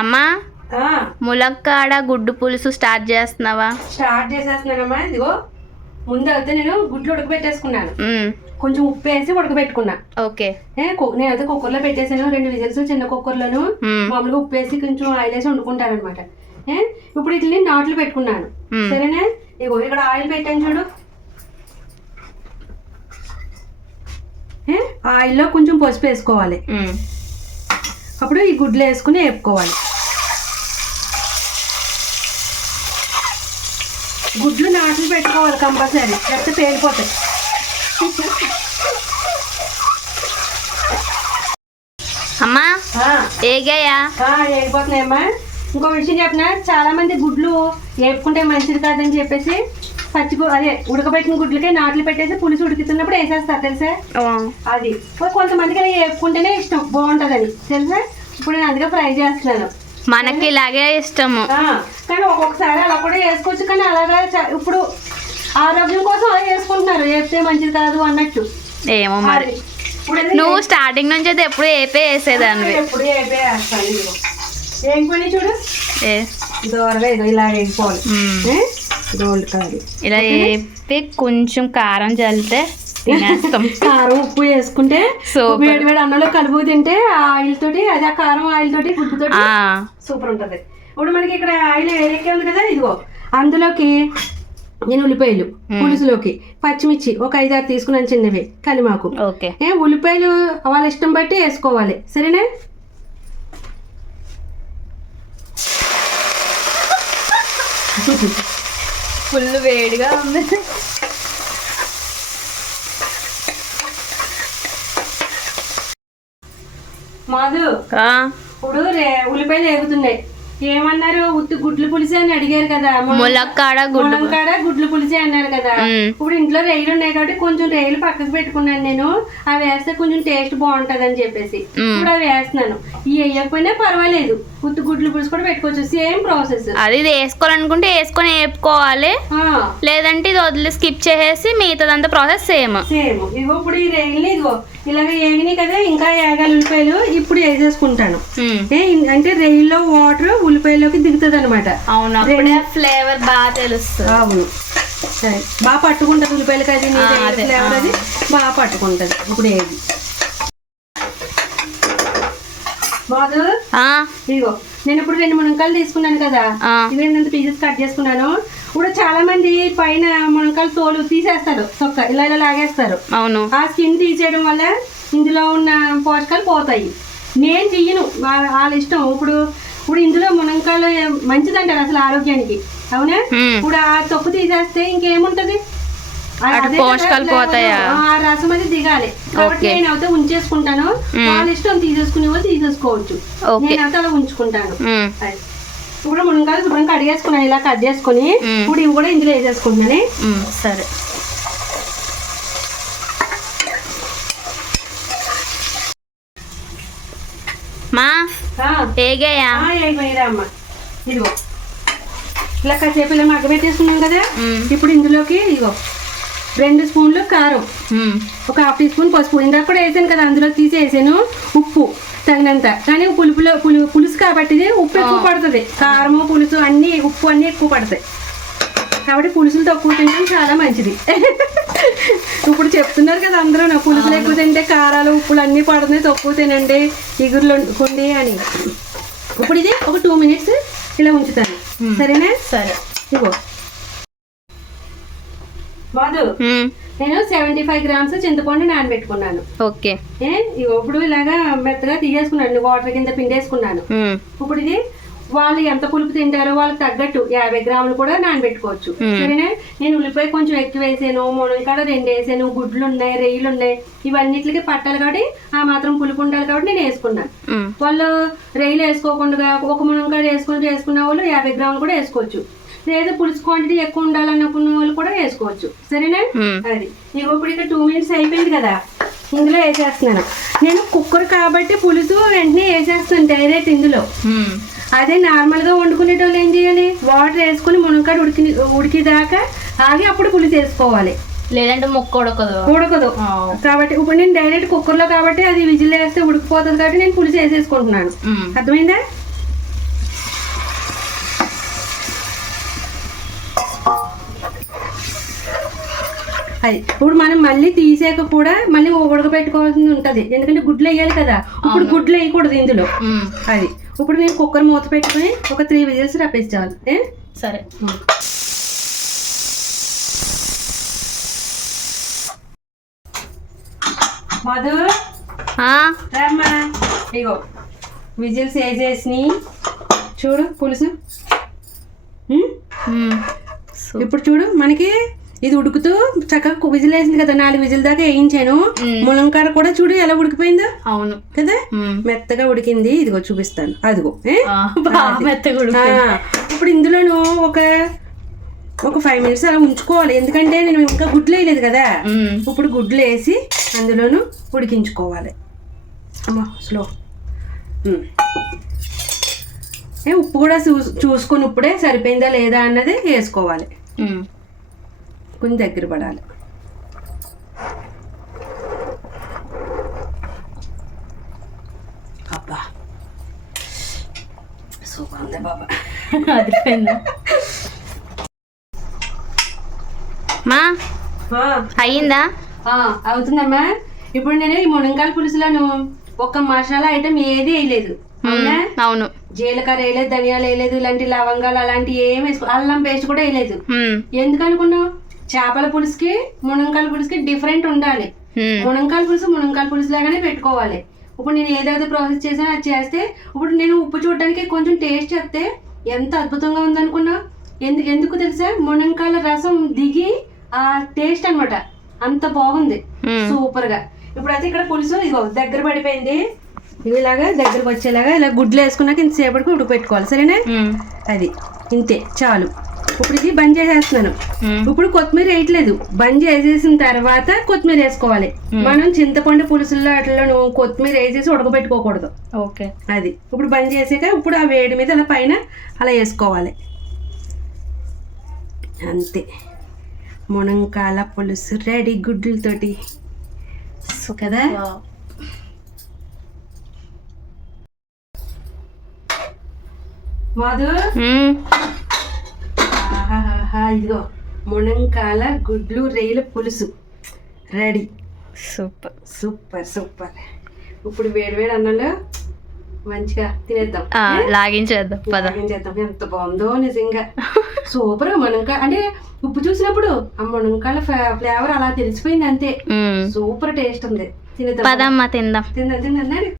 అమ్మా ములక్కాడ గుడ్డు పులుసు స్టార్ట్ చేస్తున్నావా? స్టార్ట్ చేసేస్తున్నానమ్మా. ఇదిగో ముందు అయితే నేను గుడ్లు ఉడకబెట్టేసుకున్నాను, కొంచెం ఉప్పు వేసి ఉడకబెట్టుకున్నా. ఓకే, నేనైతే కుక్కర్లో పెట్టేసాను 2 విజిల్స్. చిన్న కుక్కర్లోను మామూలుగా ఉప్పు వేసి కొంచెం ఆయిల్ వేసి వండుకుంటాను అనమాట. ఇప్పుడు వీటిని నాట్లు పెట్టుకున్నాను. సరేనా? ఇగో ఇక్కడ ఆయిల్ పెట్టాను చూడు. ఆయిల్లో కొంచెం పసుపు వేసుకోవాలి. అప్పుడు ఈ గుడ్లు వేసుకుని వేపుకోవాలి. గుడ్లు నాట్లు పెట్టుకోవాలి కంపల్సరీ, లేకపోతే పేలిపోతాయి. అమ్మా ఏగాయా? వేగిపోతున్నాయమ్మా. ఇంకో విషయం చెప్పిన, చాలా మంది గుడ్లు వేపుకుంటే మంచిది కాదని చెప్పేసి అదే ఉడకబెట్టిన గుడ్లకే నాట్లు పెట్టేసి పులుసు ఉడుకుతున్నప్పుడు వేసేస్తారు తెలుసా. అది కొంతమందికి అలా వేపుకుంటేనే ఇష్టం, బాగుంటుందని తెలుసా. ఇప్పుడు నేను అందుకే ఫ్రై చేస్తున్నాను. మనకి ఇలాగే ఇష్టము, కానీ ఒక్కొక్కసారి అలా కూడా వేసుకోవచ్చు. కానీ అలాగా ఇప్పుడు ఆరోగ్యం కోసం అలా వేసుకుంటున్నారు, వేస్తే మంచిది కాదు అన్నట్టు. ఏమో మరి. నువ్వు స్టార్టింగ్ నుంచి అయితే ఎప్పుడు వేసేదాన్ని? ఎప్పుడు వేస్తాను. ఏం పని చూడు, దూరగా ఇదో ఇలా వేసుకోవాలి. ఇలా వేపి కొంచెం కారం చల్లితే తినేస్తాం. కారం ఉప్పు వేసుకుంటే వేడి వేడి అన్నంలో కలుపు తింటే ఆయిల్ తోటి, అదే కారం ఆయిల్ తోటి గుడ్డుతో సూపర్ ఉంటది. ఇప్పుడు మనకి ఇక్కడ ఆయిల్ వేరేకే ఉంది కదా, ఇదిగో అందులోకి నేను ఉల్లిపాయలు, పులుసులోకి పచ్చిమిర్చి ఒక 5-6 తీసుకున్నాను చిన్నవి, కలిమాకు. ఉల్లిపాయలు వాళ్ళ ఇష్టం బట్టి వేసుకోవాలి. సరేనా? ఫుల్ వేడిగా ఉంది. మాధు, ఇప్పుడు ఉల్లిపాయలు వేగుతున్నాయి. ఏమన్నారు? ఉత్తి గుడ్లు పులిసే అని అడిగారు కదా, ములక్కాడ గుడ్లు పులిసే అన్నారు కదా. ఇప్పుడు ఇంట్లో రేయిలు ఉన్నాయి కాబట్టి కొంచెం రేయిలు పక్కకు పెట్టుకున్నాను నేను. అవి వేస్తే కొంచెం టేస్ట్ బాగుంటది అని చెప్పేసి ఇప్పుడు అవి వేస్తున్నాను. ఇవి వేయకపోయినా పర్వాలేదు, ఉత్తి గుడ్లు పులుసు కూడా పెట్టుకోవచ్చు. Same process. అది వేసుకోవాలనుకుంటే వేసుకొని వేపుకోవాలి, లేదంటే ఇది వదిలి స్కిప్ చేసేసి మిగతాదంతా ప్రాసెస్ సేమ్. ఇదిగో ఇప్పుడు ఈ రేయిల్ని ఇదిగో ఇలాగ వేగినాయి కదా, ఇంకా వేగాలి ఉల్లిపాయలు. ఇప్పుడు వేసేసుకుంటాను. అంటే రేయిల్లో వాటర్ ఉల్లిపాయలోకి దిగుతుంది అనమాట. అవును, ఫ్లేవర్ బాగా తెలుస్తుంది. అవును, సరే, బాగా పట్టుకుంటది ఉల్లిపాయలకి. అది ఫ్లేవర్ అది బాగా పట్టుకుంటది. ఇప్పుడు ఏది బాదు, ఇదిగో నేను ఇప్పుడు 2 మునక్కాయలు తీసుకున్నాను కదా, ఇవి 2 పీసెస్ కట్ చేసుకున్నాను. ఇప్పుడు చాలా మంది పైన మునక్కాయలు తోలు తీసేస్తారు, తొక్క ఇలా ఇలా లాగేస్తారు. అవును, ఆ స్కిన్ తీసేయడం వల్ల ఇందులో ఉన్న పోషకాలు పోతాయి. నేను తీయను, వాళ్ళ ఇష్టం. ఇప్పుడు ఇందులో మునక్కాయలు మంచిదంటారు అసలు ఆరోగ్యానికి, అవునా? ఇప్పుడు ఆ తొక్కు తీసేస్తే ఇంకేముంటది, పోషకాలు పోతాయా? ఆ రసం అది దిగాలి కాబట్టి నేను అయితే ఉంచేసుకుంటాను. వాళ్ళ ఇష్టం, తీసేసుకునే వాళ్ళు తీసేసుకోవచ్చు. నేనైతే అలా ఉంచుకుంటాను. ఇప్పుడు మునక్కాయలు శుభ్రంగా కడిగేసుకున్నాను, ఇలా కట్ చేసుకుని ఇప్పుడు ఇవి కూడా ఇందులో వేసేసుకుంటున్నాను. సరే, మా ఏగాయా? అమ్మ ఇదిగో ఇలా కాసేపు ఇలా మగ్గ పెట్టేసుకున్నాం కదా. ఇప్పుడు ఇందులోకి ఇదిగో 2 స్పూన్లు కారం, ఒక 1/2 టీ స్పూన్ పసుపు, ఇందాక కూడా వేసాను కదా అందులో తీసి వేసాను. ఉప్పు తగినంత, కానీ పులుసు కాబట్టి ఉప్పు ఎక్కువ పడుతుంది. కారము పులుసు అన్ని ఉప్పు అన్నీ ఎక్కువ పడతాయి కాబట్టి పులుసులు తక్కువ తింటాం చాలా మంచిది. ఇప్పుడు చెప్తున్నారు కదా అందరూ, నా పులుసులు ఎక్కువ తింటే కారాలు ఉప్పులు అన్నీ పడుతున్నాయి, తక్కువ తినండి ఇగురులు వండుకోండి అని. ఇప్పుడు ఇది ఒక 2 మినిట్స్ ఇలా ఉంచుతాను. సరేనా? సరే. ఇగో బాదు, నేను 75 గ్రామ్స్ చింతపండు నానబెట్టుకున్నాను. ఓకే, ఇప్పుడు ఇలాగా మెత్తగా తీసేసుకున్నాను, వాటర్ కింద పిండేసుకున్నాను. ఇప్పుడు ఇది వాళ్ళు ఎంత పులుపు తింటారో వాళ్ళకి తగ్గట్టు 50 గ్రాములు కూడా నానబెట్టుకోవచ్చు. సరేనా? నేను ఉల్లిపాయ కొంచెం ఎక్కువ వేసాను, మునక్కాడ 2 వేసాను, గుడ్లు ఉన్నాయి, రొయ్యలు ఉన్నాయి, ఇవన్నిటికి పట్టాలి కాబట్టి ఆ మాత్రం పులుపు ఉండాలి కాబట్టి నేను వేసుకున్నాను. వాళ్ళు రొయ్యలు వేసుకోకుండా ఒక మునక్కాడ వేసుకున్న వాళ్ళు 50 గ్రాములు కూడా వేసుకోవచ్చు. లేదా పులుసు క్వాంటిటీ ఎక్కువ ఉండాలనుకున్న వాళ్ళు కూడా వేసుకోవచ్చు. సరేనా? అది ఇప్పుడు ఇక్కడ 2 మినిట్స్ అయిపోయింది కదా, ఇందులో వేసేస్తున్నాను. నేను కుక్కర్ కాబట్టి పులుసు వెంటనే వేసేస్తాను డైరెక్ట్ ఇందులో. అదే నార్మల్గా వండుకునేటోళ్ళు ఏం చేయాలి, వాటర్ వేసుకుని మునక్కాడ ఉడికిదాకా ఆగి అప్పుడు పులుసు వేసుకోవాలి, లేదంటే ముక్క ఉడకదు. కాబట్టి ఇప్పుడు నేను డైరెక్ట్ కుక్కర్లో కాబట్టి అది విజిల్ వేస్తే ఉడికిపోతుంది కాబట్టి నేను పులుసు వేసేసుకుంటున్నాను. అర్థమైందా? అది ఇప్పుడు మనం మళ్ళీ తీసాక కూడా మళ్ళీ ఉడకబెట్టుకోవాల్సి ఉంటది, ఎందుకంటే గుడ్లు వేయాలి కదా. ఇప్పుడు గుడ్లు వేయకూడదు ఇందులో. అది ఇప్పుడు నేను కుక్కర్ మూత పెట్టుకుని ఒక 3 విజిల్స్ రప్పించాలి. సరే. మధు రమ్మా, ఇగో విజిల్స్ వేసేసి చూడు పులుసు. ఇప్పుడు చూడు మనకి ఇది ఉడుకుతూ చక్కగా విజిల్ వేసింది కదా, 4 విజిల్ దాకా వేయించాను. ములంకాడ కూడా చూడు ఎలా ఉడికిపోయిందో. అవును కదా, మెత్తగా ఉడికింది. ఇదిగో చూపిస్తాను, అదిగో మెత్తగా. ఇప్పుడు ఇందులోను ఒక 5 మినిట్స్ అలా ఉంచుకోవాలి, ఎందుకంటే నేను ఇంకా గుడ్లు వేయలేదు కదా. ఇప్పుడు గుడ్లు వేసి అందులోను ఉడికించుకోవాలి. అమ్మా స్లో. ఉప్పు కూడా చూసుకొని ఇప్పుడే సరిపోయిందా లేదా అన్నది వేసుకోవాలి. కొంచెం దగ్గర పడాలి. అబ్బా సూపర్ ఉంది బాబా. అదిపోయిందా మా అయ్యిందా? అవుతుందమ్మా. ఇప్పుడు నేను ఈ మునక్కాయల పులుసులను ఒక మసాలా ఐటమ్ ఏది వేయలేదు. అవును, జీలకర్ర వేయలేదు, ధనియాలు వేయలేదు, ఇలాంటి లవంగాలు అలాంటివి ఏం వేసుకో, అల్లం పేస్ట్ కూడా వేయలేదు. ఎందుకనుకున్నావు? చేపల పులుసుకి మునక్కాయల పులుసుకి డిఫరెంట్ ఉండాలి. మునక్కాయల పులుసు లాగానే పెట్టుకోవాలి. ఇప్పుడు నేను ఏదైతే ప్రాసెస్ చేసానో అది చేస్తే, ఇప్పుడు నేను ఉప్పు చూడడానికి కొంచెం టేస్ట్ చేస్తే ఎంత అద్భుతంగా ఉందనుకున్నా. ఎందుకు తెలుసా? మునక్కాయల రసం దిగి ఆ టేస్ట్ అనమాట, అంత బాగుంది, సూపర్ గా. ఇప్పుడైతే ఇక్కడ పులుసు ఇగో దగ్గర పడిపోయింది. ఇలాగా దగ్గరకు వచ్చేలాగా ఇలా గుడ్లు వేసుకున్నాక ఇంతసేపటికి ఉడకపెట్టుకోవాలి. సరేనా? అది ఇంతే చాలు. ఇప్పుడు ఇది బంద్ చేసేస్తున్నాను. ఇప్పుడు కొత్తిమీర వేయట్లేదు, బంద్ చేసేసిన తర్వాత కొత్తిమీర వేసుకోవాలి. మనం చింతపండు పులుసుల్లో అట్లా కొత్తిమీర వేసేసి ఉడకబెట్టుకోకూడదు. ఓకే. అది ఇప్పుడు బంద్ చేసాక ఇప్పుడు ఆ వేడి మీద అలా పైన అలా వేసుకోవాలి. అంతే, మునక్కాయల పులుసు రెడీ గుడ్లతోటి కదా. మాధు, ఇదిగో మునక్కాయల గుడ్లు రొయ్యల పులుసు రెడీ. Super super super. ఇప్పుడు వేడి అన్నంలో మంచిగా తినేద్దాం, లాగించేద్దాం. ఎంత బాగుందో నిజంగా, సూపర్. మునక్కాయ అంటే ఉప్పు చూసినప్పుడు ఆ మునక్కాయల ఫ్లేవర్ అలా తెలిసిపోయింది అంతే. సూపర్ టేస్ట్ ఉంది. తినేద్దాం, పదమ్మా తిందాం. తిందాం.